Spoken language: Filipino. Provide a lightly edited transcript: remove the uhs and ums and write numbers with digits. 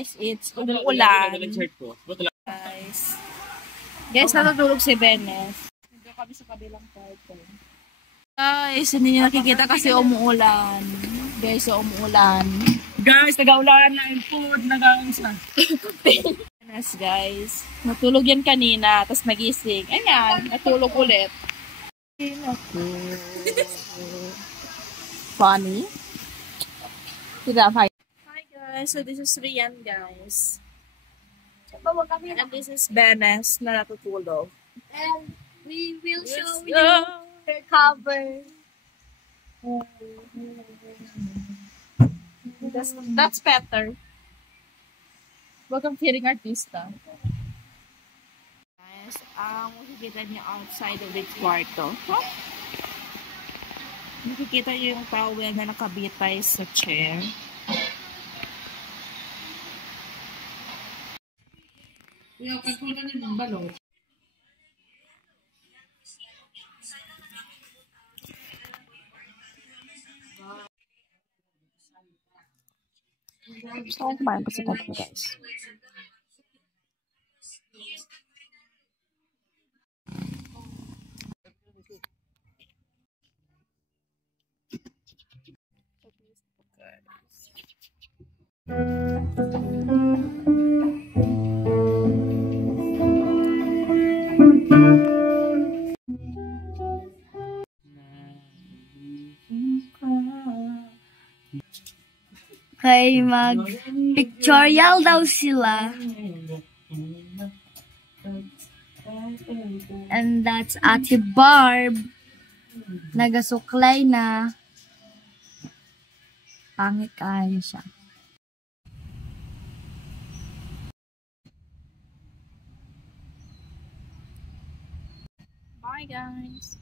guys, it's umuulan. Guys, natutulog si Benes. Nandito kami sa kabilang kwarto. Guys, hindi niyo nakikita kasi umuulan. Guys, umuulan. Guys, nag-aulan na yung food. Nag-aulan. Yes, guys. Natulog yan kanina, tapos nagising. Ayan, natulog ulit. Funny. Hi guys, so this is Rian, guys. And this is Benes na natutulog. And we will show you her cover. That's better. Welcome feeling artista. Guys, makikita niyo outside of the kwarto. Huh? Makikita niyo yung towel na nakabitay sa chair. Yung pagkunan niyo ng balot. Gusto ko kumain pa sa tabi, guys. Kay mag-pictorial daw sila. And that's Ate Barb. Nagasuklay na. Pangit kayo siya. Bye guys.